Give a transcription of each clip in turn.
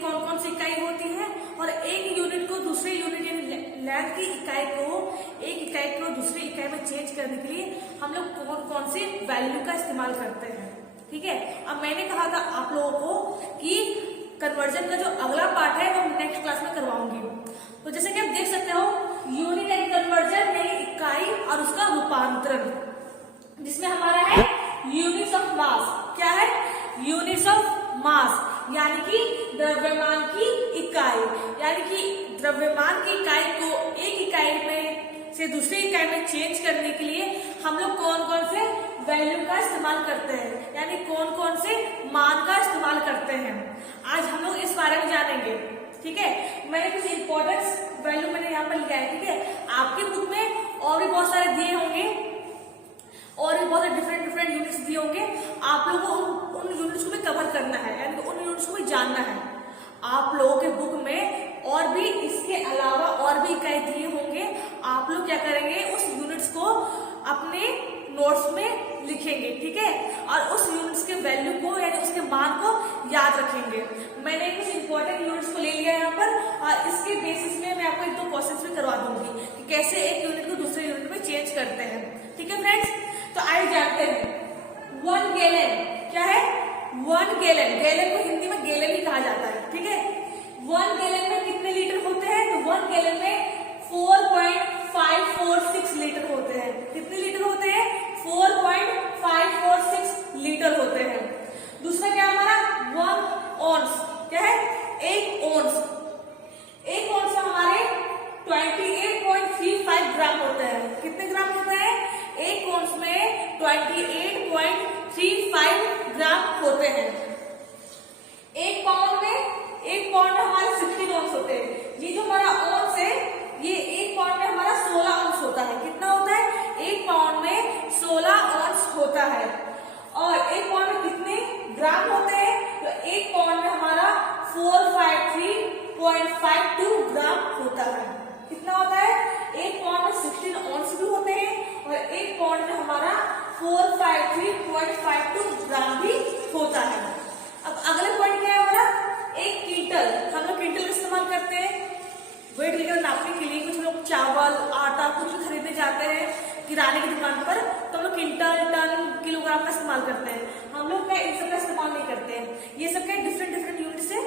कौन कौन सी इकाई होती है, और एक यूनिट को दूसरे यूनिट यानी लेंथ की इकाई को एक इकाई को दूसरी इकाई में चेंज करने के लिए हम लोग कौन कौन सी वैल्यू का इस्तेमाल करते हैं। ठीक है, अब मैंने कहा था आप लोगों को कि कन्वर्जन का जो अगला पार्ट है वो नेक्स्ट क्लास में करवाऊंगी। तो जैसे कि आप देख सकते हो यूनिट एंड कन्वर्जन यानी इकाई और उसका रूपांतरण, जिसमें हमारा है यूनिट्स ऑफ मास। क्या है? यूनिट्स ऑफ मास, यानी कि द्रव्यमान की इकाई, यानी कि द्रव्यमान की इकाई को एक इकाई में से दूसरी इकाई में चेंज करने के लिए हम लोग कौन कौन से वैल्यू का इस्तेमाल करते हैं, यानी कौन कौन से मान का इस्तेमाल करते हैं। आज हम लोग इस बारे में जानेंगे। ठीक है, मैंने कुछ इंपॉर्टेंस वैल्यू मैंने यहाँ पर लिखा है। ठीक है, आपके बुक में और भी बहुत सारे दिए होंगे और भी बहुत डिफरेंट डिफरेंट यूनिट्स दिए होंगे। आप लोगों को उन यूनिट्स को भी कवर करना है, यानी उन यूनिट्स को भी जानना है। आप लोगों के बुक में और भी इसके अलावा और भी इकाई दिए होंगे। आप लोग क्या करेंगे, उस यूनिट्स को अपने नोट्स में लिखेंगे। ठीक है, और उस यूनिट्स के वैल्यू को यानी उसके मान को याद रखेंगे। मैंने कुछ इंपॉर्टेंट यूनिट्स को ले लिया यहाँ पर, और इसके बेसिस में मैं आपको एक दो क्वेश्चंस भी करवा दूंगी कि कैसे एक यूनिट को दूसरे यूनिट में चेंज करते हैं। ठीक है फ्रेंड्स, तो आइए जानते हैं 1 गैलन क्या है। 1 गैलन, गैलन को हिंदी में गैलन ही कहा जाता है। ठीक है, 1 गैलन में कितने लीटर होते हैं? तो 1 गैलन में 4.546 लीटर होते हैं। कितने लीटर होते हैं? 4.546 लीटर होते हैं। दूसरा क्या हमारा 1 ऑन्स, क्या है? 1 ऑन्स। 1 ऑन्स हमारे 28.35 ग्राम होते हैं। कितने ग्राम होते हैं? 1 ऑन्स में 28.35 ग्राम होते हैं। 1 पाउंड में हमारे 16 ऑन्स होते हैं। ये जो हमारा ऑन्स है, ये 1 पाउंड में हमारा 16 ऑन्स होता है। कितना होता है? 1 पाउंड में 16 ऑन्स होता है। और 1 पाउंड में कितने ग्राम होते हैं? तो 1 पाउंड में हमारा 453.52 ग्राम होता है। कितना होता है? 1 पाउंड में 16 ऑन्स भी होते हैं और 1 पाउंड में हमारा 453.52 ग्राम भी होता है। अब अगला पॉइंट क्या है हमारा? 1 क्विंटल। हम लोग क्विंटल का इस्तेमाल करते हैं वेट वगैरह नापने के लिए। कुछ लोग चावल आटा कुछ भी खरीदने जाते हैं किराने की दुकान पर, तो हम लोग क्विंटल टन किलोग्राम का इस्तेमाल करते हैं। हम लोग क्या इन सब का इस्तेमाल नहीं करते हैं। ये सब क्या डिफरेंट डिफरेंट यूनिट्स है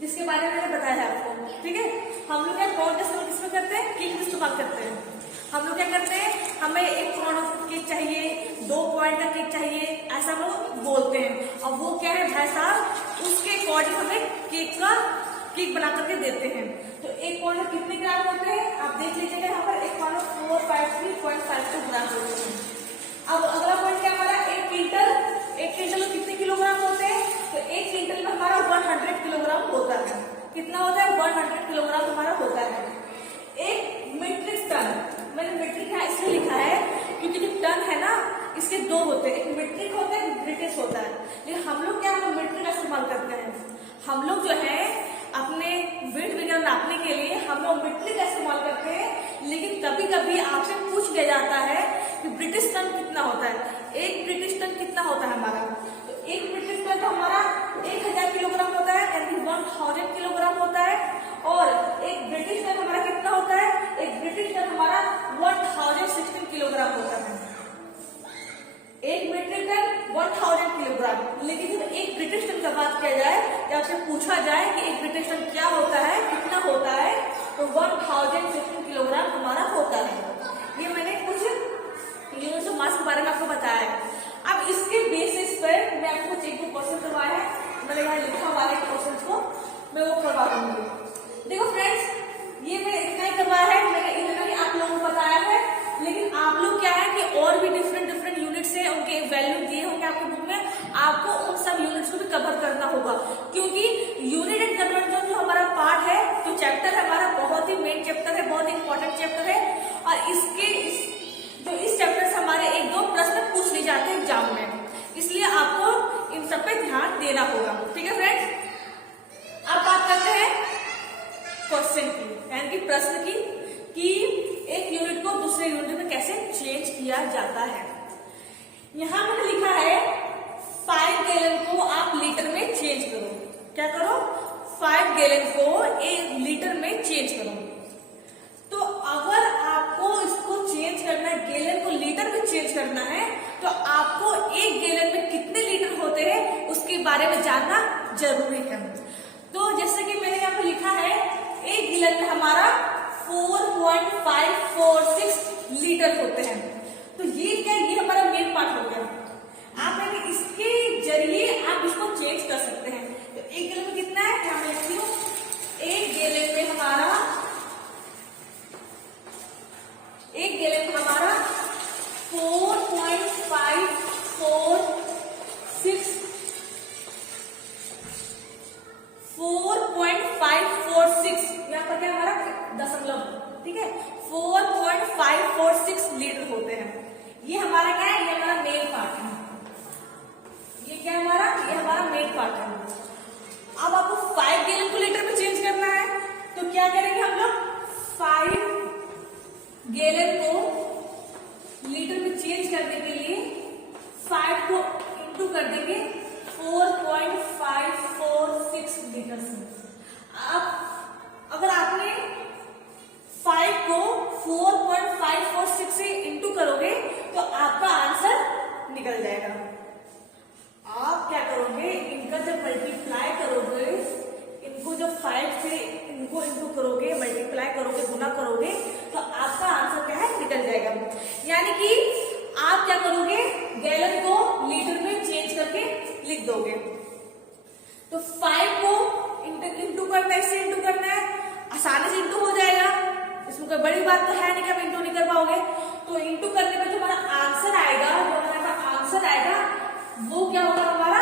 जिसके बारे में मैंने बताया है आपको। ठीक है, हम लोग क्या पाउंड का इस्तेमाल किसमें करते हैं? केक में इस्तेमाल करते हैं। हम लोग क्या करते हैं, हमें 1 पाउंड केक चाहिए, 2 पॉइंट का केक चाहिए, ऐसा हम लोग बोलते हैं। और वो क्या है भाई साहब, उसके अकॉर्डिंग हमें केक बना करके देते हैं। तो 1 पाउंड में कितने ग्राम होते हैं आप देख लीजिएगा। यहाँ पर 1 पाउंड में 453.52 ग्राम होते हैं। अब अगला पॉइंट क्या हमारा? 1 क्विंटल में कितने किलोग्राम होते हैं? तो 1 क्विंटल में हमारा 100 किलोग्राम होता है। कितना होता है? 100 किलोग्राम हमारा होता है। 1 मीट्रिक टन, मैंने मीट्रिक यहाँ इसलिए लिखा है क्योंकि जो टन है ना, इसके 2 होते हैं, एक मीट्रिक होता है, एक ब्रिटिश होता है। लेकिन हम लोग क्या मीट्रिक का इस्तेमाल करते हैं। हम लोग जो है अपने वेट वगैरह नापने के लिए हम लोग मीट्रिक का इस्तेमाल करते हैं। लेकिन कभी कभी आपसे पूछ लिया जाता है कि ब्रिटिश टन कितना होता है। 1 ब्रिटिश टन कितना होता है हमारा? तो 1 ब्रिटिश टन तो हमारा 1000 किलोग्राम होता है, यानी 1000 किलोग्राम होता है। और 1 ब्रिटिश टन हमारा कितना होता है? 1 ब्रिटिश टन हमारा 1016 किलोग्राम होता है। 1 मीट्रिक टन 1000 किलोग्राम। लेकिन जब 1 ब्रिटिश टन का बात किया जाए, जब आपसे पूछा जाए कि 1 ब्रिटिश टन क्या होता है, कितना होता है, तो 1016 किलोग्राम हमारा होता है। ये मैंने कुछ यूनिट्स ऑफ मास के बारे में आपको बताया है। अब इसके बेसिस पर मैं आपको कुछ 1-2 क्वेश्चन करवाया है, मैंने यहाँ लिखा हुआ है क्वेश्चन को, मैं वो करवा दूंगी। देखो फ्रेंड्स, ये मैंने इतना ही करवाया है, मैंने इतना ही आप लोगों को बताया है। लेकिन आप लोग क्या है कि और भी डिफरेंट डिफरेंट यूनिट्स है, उनके वैल्यू दिए होंगे आपके बुक में, आपको उन सब यूनिट्स को भी कवर करना होगा। क्योंकि यूनिट एंड कन्वर्जन जो हमारा पार्ट है, जो चैप्टर है हमारा, बहुत ही मेन चैप्टर है, बहुत ही इंपॉर्टेंट चैप्टर है। और इस चैप्टर से हमारे 1-2 प्रश्न पूछ लिए जाते हैं एग्जाम में, इसलिए आपको इन सब पे ध्यान देना होगा। ठीक है फ्रेंड्स, अब बात करते हैं क्वेश्चन की, यानी कि प्रश्न की, कि एक यूनिट को दूसरे यूनिट में कैसे चेंज किया जाता है। यहां मैंने लिखा है 5 गैलन को आप लीटर में चेंज करो। क्या करो, 5 गैलन को 1 लीटर में चेंज करो। तो अगर आपको इसको चेंज करना है, गैलन को लीटर में चेंज करना है, तो आपको 1 गैलन में कितने लीटर होते हैं उसके बारे में जानना जरूरी है। तो जैसे कि मैंने यहाँ पे लिखा है 1 गैलन में हमारा 4.546 लीटर होते हैं। तो ये क्या, ये हमारा मेन पार्ट हो गया। आप इसके जरिए आप इसको चेंज कर सकते हैं। तो 1 गैलन में कितना है, यहाँ मैं लिखती हूँ 1 गैलन में हमारा 4.546 यहाँ पर क्या हमारा दशमलव, ठीक है, 4.546 लीटर होते हैं। ये हमारा क्या है, ये हमारा मेन पार्ट है। ये क्या है हमारा, ये हमारा मेन पार्ट है। अब आपको 5 गैलन को लीटर में चेंज करना है, तो क्या करेंगे हम लोग, 5 गैलन को लीटर में चेंज करने के लिए 5 को इंटू कर देंगे 4.546 लीटर से। अब अगर आपने 5 को 4.546 से इंटू करोगे तो आपका आंसर निकल जाएगा। आप क्या करोगे, इनका जब मल्टीप्लाई करोगे, इनको जब 5 से इनको इंटू करोगे, मल्टीप्लाई करोगे, गुना करोगे, तो आपका आंसर क्या है, निकल जाएगा। यानी कि आप क्या करोगे, गैलन को लीटर में चेंज करके लिख दोगे। तो 5 को इंटू करना है, इससे इंटू करना है, आसानी से इंटू हो जाएगा, इसमें कोई बड़ी बात तो है नहीं कि आप इंटू नहीं कर पाओगे। तो इंटू करने में जो हमारा आंसर आएगा, वो क्या होगा, हमारा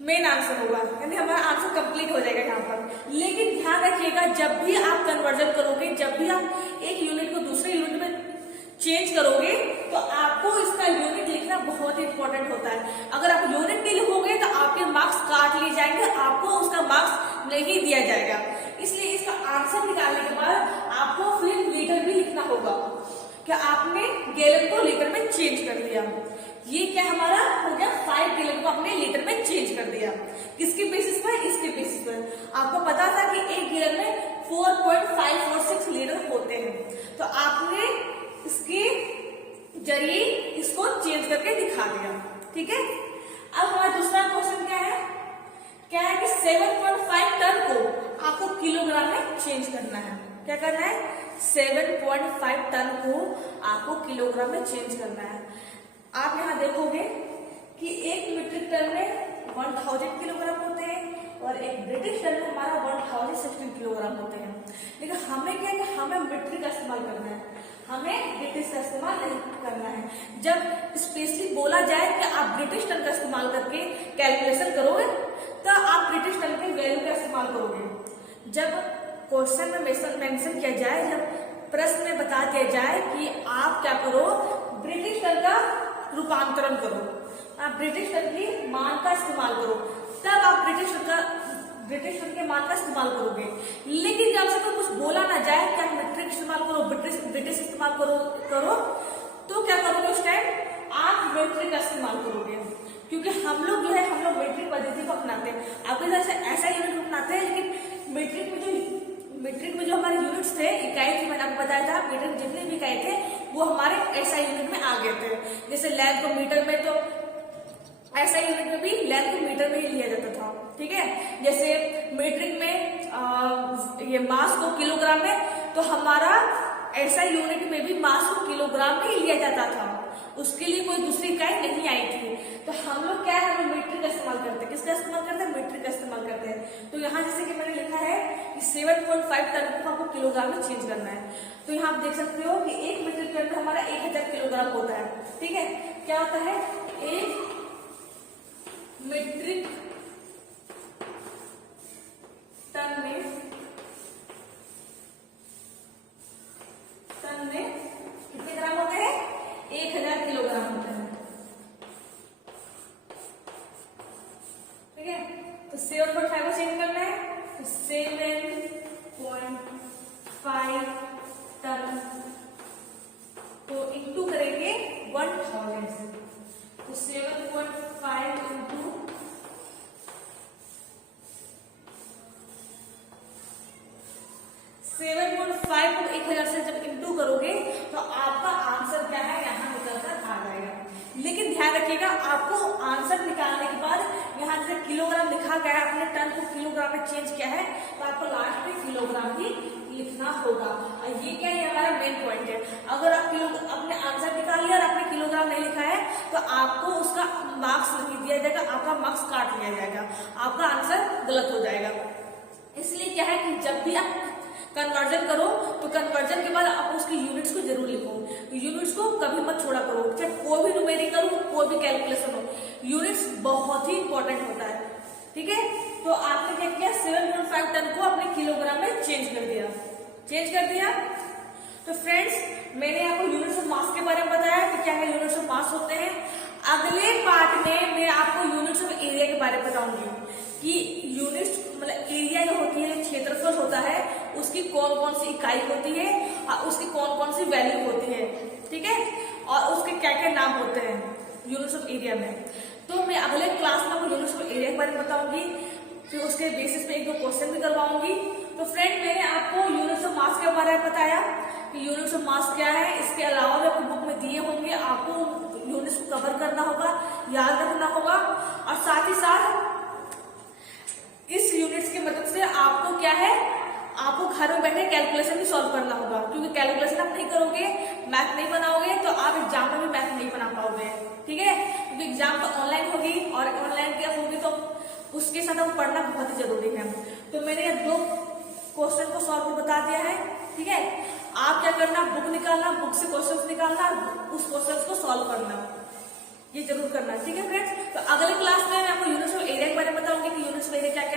मेन आंसर होगा, यानी हमारा आंसर कंप्लीट हो जाएगा यहाँ पर। लेकिन ध्यान रखिएगा, जब भी आप कन्वर्जन करोगे, जब भी आप एक यूनिट को दूसरे यूनिट में चेंज करोगे, तो आपको इसका यूनिट लिखना बहुत इंपॉर्टेंट होता है। अगर आप यूनिट नहीं लिखोगे तो आपके मार्क्स काट लिए जाएंगे, आपको उसका मार्क्स नहीं दिया जाएगा। इसलिए इसका आंसर निकालने के बाद आपको फिर लीटर भी लिखना होगा कि आपने गैलन को लीटर में चेंज कर दिया। ये क्या हमारा हो गया, 5 गैलन को आपने लीटर में चेंज कर दिया। किसके बेसिस पर, इसके बेसिस पर। आपको पता था कि 1 गैलन में 4.546 लीटर होते हैं, तो आपने इसके जरिए इसको चेंज करके दिखा दिया, ठीक है। अब हमारा दूसरा क्वेश्चन क्या है कि 7.5 टन को आपको किलोग्राम में चेंज करना है। क्या करना है, 7.5 टन को आपको किलोग्राम में चेंज करना है। आप यहाँ देखोगे कि 1 मीट्रिक टन में 1000 किलोग्राम होते हैं और एक ब्रिटिश टन में हमारा 1016 किलोग्राम होते हैं। लेकिन हमें क्या है, हमें मीट्रिक का इस्तेमाल करना है, हमें ब्रिटिश का इस्तेमाल नहीं करना है। जब स्पेशली बोला जाए कि आप ब्रिटिश टन का इस्तेमाल करके कैलकुलेशन करोगे, तो आप ब्रिटिश टन के वैल्यू का इस्तेमाल करोगे। जब क्वेश्चन में मेंशन किया जाए, जब प्रश्न में बता दिया जाए कि आप क्या करो, ब्रिटिश टन का रूपांतरण करो, आप ब्रिटिश टन की मान का इस्तेमाल करो, तब आप ब्रिटिश टन के मान का इस्तेमाल करोगे। लेकिन जब से कुछ बोला ना जाए कि आप मीट्रिक इस्तेमाल करो, ब्रिटिश इस्तेमाल करो, तो क्या करोगे, उस टाइम आप मीट्रिक का इस्तेमाल करोगे। क्योंकि हम लोग मीट्रिक पद्धति को अपनाते हैं। आपके तरह से ऐसा यूनिट अपनाते हैं, लेकिन मीट्रिक में जो हमारे यूनिट्स थे, इकाई थी, मैंने आपको बताया था, मीटर जितने भी इकाई थे वो हमारे एसआई यूनिट में आ गए थे। जैसे लेंथ को मीटर में, तो एसआई यूनिट में भी लेंथ को मीटर में ही लिया जाता था, ठीक है। जैसे मीट्रिक में ये मास को किलोग्राम में, तो हमारा एसआई यूनिट में भी मास को किलोग्राम में ही लिया जाता था, उसके लिए कोई दूसरी इकाई नहीं आई थी। तो हम लोग क्या है, हम मीट्रिक का इस्तेमाल करते हैं। किसका इस्तेमाल करते हैं, मीट्रिक का इस्तेमाल करते हैं। तो यहाँ जैसे कि मैंने लिखा है कि 7.5 टन को हमको किलोग्राम में चेंज करना है। तो यहाँ आप देख सकते हो कि 1 मीट्रिक टन में हमारा 1000 किलोग्राम होता है, ठीक है। क्या होता है, 1 मीट्रिक टन में कितने ग्राम होते हैं, 1000 किलोग्राम होता है, ठीक है। तो 7.5 को चेंज करना है, तो 7.5 टन तो इंटू करेंगे 1000 से, तो 7.5 इंटू रखिएगा, आपको आंसर निकालने के बाद यहाँ जैसे किलोग्राम लिखा गया है, आपने टन को किलोग्राम में चेंज किया है, तो आपको लास्ट में किलोग्राम ही लिखना होगा। और ये क्या है, हमारा मेन पॉइंट है। अगर आप अपने आंसर निकाल लिया और आपने किलोग्राम नहीं लिखा है तो आपको उसका मार्क्स नहीं दिया जाएगा, आपका मार्क्स काट लिया जाएगा, आपका आंसर गलत हो जाएगा। इसलिए क्या है कि जब भी आप कन्वर्जन करो तो कन्वर्जन के बाद आप उसकी यूनिट्स को जरूर लिखो, यूनिट्स को कभी मत छोड़ा करो, चाहे कोई भी न्यूमेरिकल हो, कोई भी कैलकुलेशन हो, यूनिट्स बहुत ही इंपॉर्टेंट होता है। ठीक है, तो आपने क्या किया, 7.5 टन को अपने किलोग्राम में चेंज कर दिया। तो फ्रेंड्स, मैंने आपको यूनिट्स ऑफ मास के बारे में बताया कि क्या है यूनिट्स ऑफ मास होते हैं। अगले पार्ट में मैं आपको यूनिट्स ऑफ एरिया के बारे में बताऊंगी कि यूनिट्स मतलब एरिया जो होती है, क्षेत्रफल होता है, उसकी कौन कौन सी इकाई होती है और उसकी कौन कौन सी वैल्यू होती है। ठीक है, और उसके क्या क्या नाम होते हैं यूनिट्स ऑफ एरिया में। तो मैं अगले क्लास में आपको यूनिट्स ऑफ एरिया के बारे में बताऊंगी, फिर उसके बेसिस पे 1-2 क्वेश्चन भी करवाऊंगी। तो फ्रेंड, मैंने आपको यूनिट्स ऑफ मास के बारे में बताया कि यूनिट्स ऑफ मास क्या है। इसके अलावा भी आपको बुक में दिए होंगे, आपको यूनिट्स को कवर करना होगा, याद रखना होगा, और साथ ही साथ इस यूनिट्स की मदद से आपको क्या है, आपको घर में बैठे कैलकुलेशन भी सॉल्व करना होगा, क्योंकि कैलकुलेशन आप नहीं करोगे, मैथ नहीं बनाओगे, तो आप एग्जाम में भी मैथ नहीं बना पाओगे। ठीक है, क्योंकि एग्जाम तो ऑनलाइन होगी और ऑनलाइन क्या होगी तो उसके साथ आपको पढ़ना बहुत ही जरूरी है। तो मैंने ये 2 क्वेश्चन को सॉल्व बता दिया है। ठीक है, आप क्या करना, बुक निकालना, बुक से क्वेश्चंस निकालना, उस क्वेश्चंस को सॉल्व करना, ये जरूर करना। ठीक है फ्रेंड्स, तो अगले क्लास में मैं आपको यूनिट्स ऑफ एरिया के बारे में बताऊंगी कि यूनिट्स ऑफ एरिया क्या